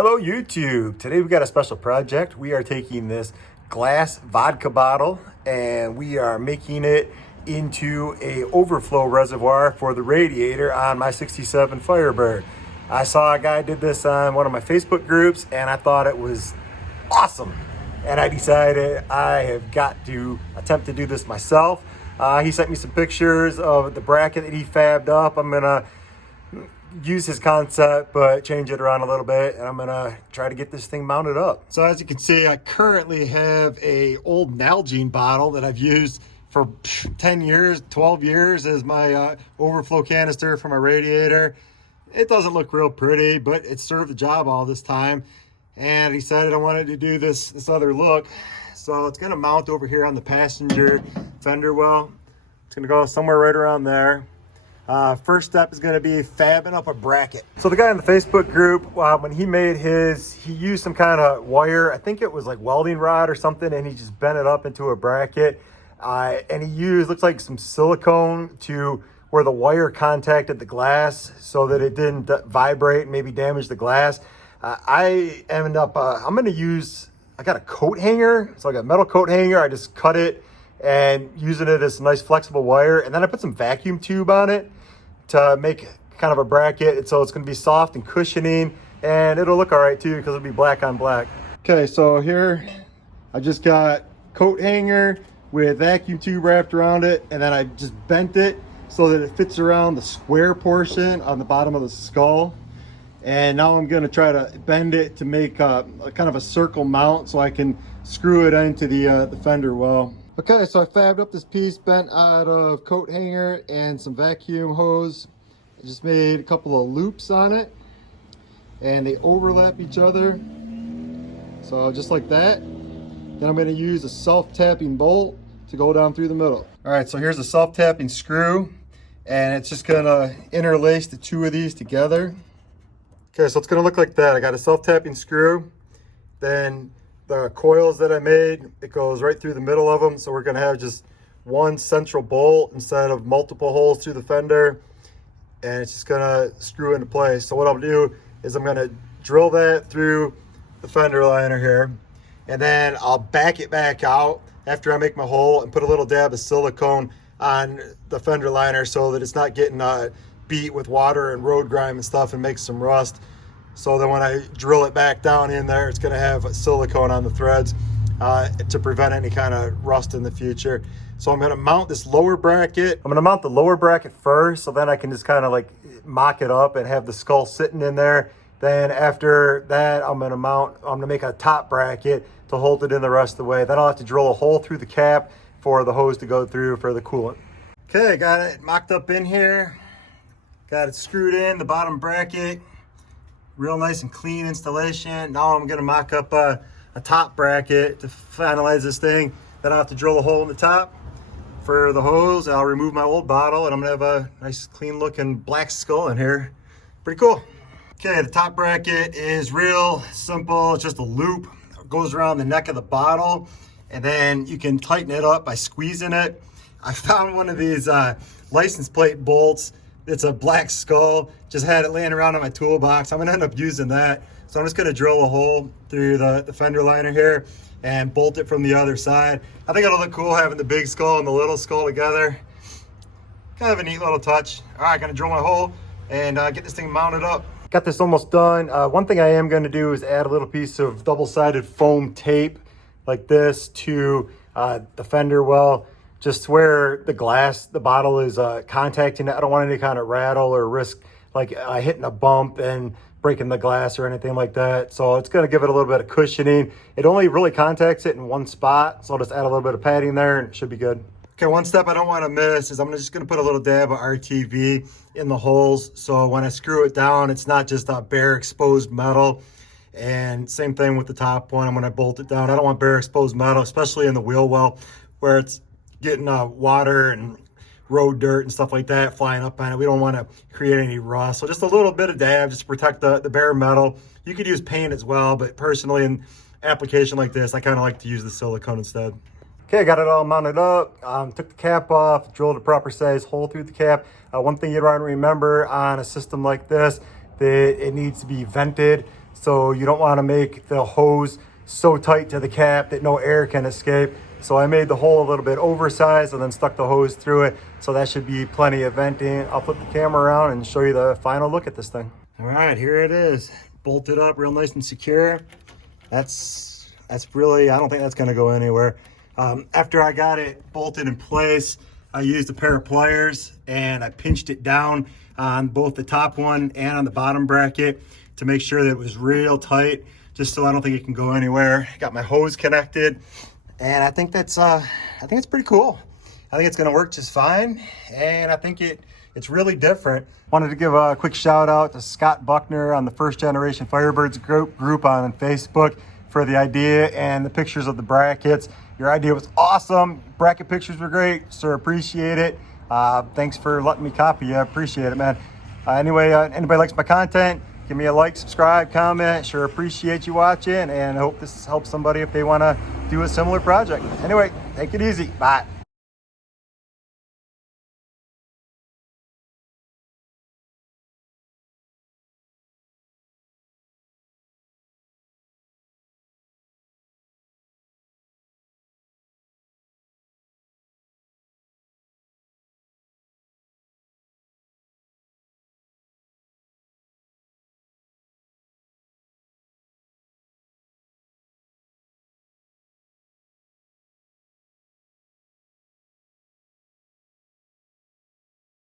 Hello YouTube. Today we got a special project. We are taking this glass vodka bottle and we are making it into a overflow reservoir for the radiator on my 67 Firebird. I saw a guy did this on one of my Facebook groups and I thought it was awesome. And I decided I have got to attempt to do this myself. He sent me some pictures of the bracket that he fabbed up. I'm gonna use his concept but change it around a little bit, and I'm gonna try to get this thing mounted up. So as you can see, I currently have a old Nalgene bottle that I've used for 10 years 12 years as my overflow canister for my radiator. It doesn't look real pretty, but it served the job all this time, and I decided I wanted to do this other look. So it's gonna mount over here on the passenger fender well. It's gonna go somewhere right around there. First step is going to be fabbing up a bracket. So the guy in the Facebook group, when he made his, he used some kind of wire. I think it was like welding rod or something, and he just bent it up into a bracket. And he used, looks like some silicone to where the wire contacted the glass so that it didn't vibrate and maybe damage the glass. I ended up, I'm going to use, I got a coat hanger. It's like a metal coat hanger. I just cut it and using it as a nice flexible wire. And then I put some vacuum tube on it to make kind of a bracket. So it's going to be soft and cushioning, and it'll look all right too because it'll be black on black. Okay, so here I just got coat hanger with vacuum tube wrapped around it, and then I just bent it so that it fits around the square portion on the bottom of the skull. And now I'm going to try to bend it to make a kind of a circle mount so I can screw it into the fender well. Okay, so I fabbed up this piece bent out of coat hanger and some vacuum hose. I just made a couple of loops on it, and they overlap each other. So just like that. Then I'm going to use a self-tapping bolt to go down through the middle. All right, so here's a self-tapping screw, and it's just going to interlace the two of these together. Okay, so it's going to look like that. I got a self-tapping screw, then the coils that I made, it goes right through the middle of them. So we're gonna have just one central bolt instead of multiple holes through the fender, and it's just gonna screw into place. So what I'll do is I'm gonna drill that through the fender liner here, and then I'll back it back out after I make my hole and put a little dab of silicone on the fender liner so that it's not getting beat with water and road grime and stuff and make some rust. So then when I drill it back down in there, it's gonna have silicone on the threads to prevent any kind of rust in the future. So I'm gonna mount this lower bracket. I'm gonna mount the lower bracket first, so then I can just kind of like mock it up and have the skull sitting in there. Then after that, I'm gonna make a top bracket to hold it in the rest of the way. Then I'll have to drill a hole through the cap for the hose to go through for the coolant. Okay, got it mocked up in here. Got it screwed in, the bottom bracket. Real nice and clean installation. Now I'm gonna mock up a top bracket to finalize this thing. Then I'll have to drill a hole in the top for the hose. I'll remove my old bottle, and I'm gonna have a nice clean looking black skull in here. Pretty cool. Okay, the top bracket is real simple. It's just a loop. It goes around the neck of the bottle, and then you can tighten it up by squeezing it. I found one of these license plate bolts. It's a black skull. Just had it laying around in my toolbox. I'm gonna end up using that. So I'm just gonna drill a hole through the fender liner here and bolt it from the other side. I think it'll look cool having the big skull and the little skull together. Kind of a neat little touch. All right, gonna drill my hole and get this thing mounted up. Got this almost done. One thing I am gonna do is add a little piece of double-sided foam tape like this to the fender well, just where the glass, the bottle is contacting it. I don't want any kind of rattle or risk like hitting a bump and breaking the glass or anything like that. So it's gonna give it a little bit of cushioning. It only really contacts it in one spot, so I'll just add a little bit of padding there and it should be good. Okay, one step I don't wanna miss is I'm just gonna put a little dab of RTV in the holes. So when I screw it down, it's not just a bare exposed metal. And same thing with the top one. When I bolt it down, I don't want bare exposed metal, especially in the wheel well where it's getting water and road dirt and stuff like that flying up on it. We don't want to create any rust. So just a little bit of dab just to protect the bare metal. You could use paint as well, but personally in application like this, I kind of like to use the silicone instead. Okay, I got it all mounted up, took the cap off, drilled a proper size hole through the cap. One thing you want to remember on a system like this, that it needs to be vented. So you don't want to make the hose so tight to the cap that no air can escape. So I made the hole a little bit oversized and then stuck the hose through it. So that should be plenty of venting. I'll flip the camera around and show you the final look at this thing. All right, here it is. Bolted up real nice and secure. That's really, I don't think that's gonna go anywhere. After I got it bolted in place, I used a pair of pliers and I pinched it down on both the top one and on the bottom bracket to make sure that it was real tight, just so I don't think it can go anywhere. Got my hose connected, and I think it's pretty cool. I think it's gonna work just fine, and I think it's really different. Wanted to give a quick shout out to Scott Buckner on the First Generation Firebirds group on Facebook for the idea and the pictures of the brackets. Your idea was awesome. Bracket pictures were great, sir. Appreciate it. Thanks for letting me copy you. I appreciate it, man. Anyway, anybody likes my content, give me a like, subscribe, comment. Sure appreciate you watching, and I hope this helps somebody if they want to do a similar project. Anyway, take it easy. Bye.